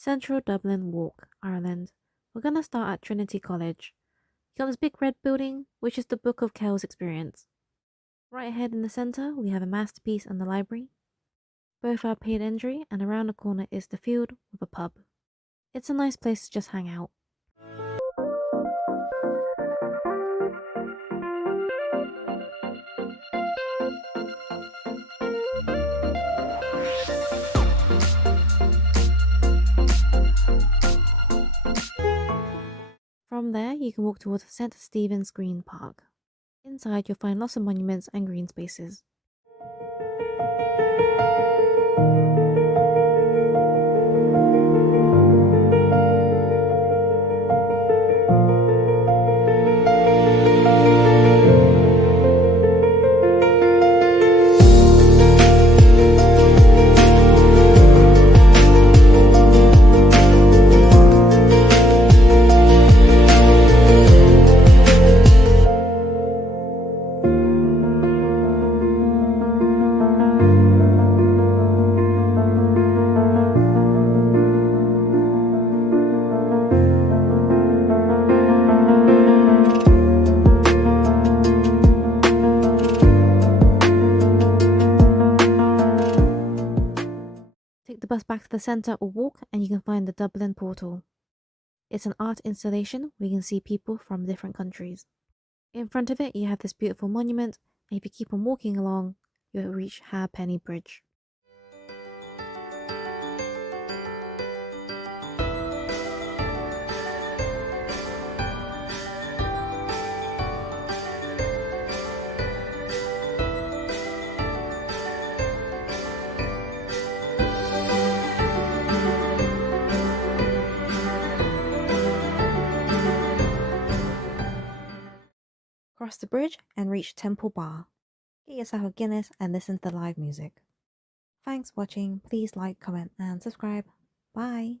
Central Dublin Walk, Ireland. We're gonna start at Trinity College. You got this big red building, which is the Book of Kells experience. Right ahead in the centre, we have a masterpiece and the library. Both are paid entry, and around the corner is the field with a pub. It's a nice place to just hang out. From there, you can walk towards St. Stephen's Green Park. Inside, you'll find lots of monuments and green spaces. Take the bus back to the centre or walk and you can find the Dublin Portal. It's an art installation where you can see people from different countries. In front of it, you have this beautiful monument, and if you keep on walking along, you'll reach Halfpenny Bridge. Cross the bridge and reach Temple Bar. Get yourself a Guinness and listen to the live music. Thanks for watching. Please like, comment, and subscribe. Bye.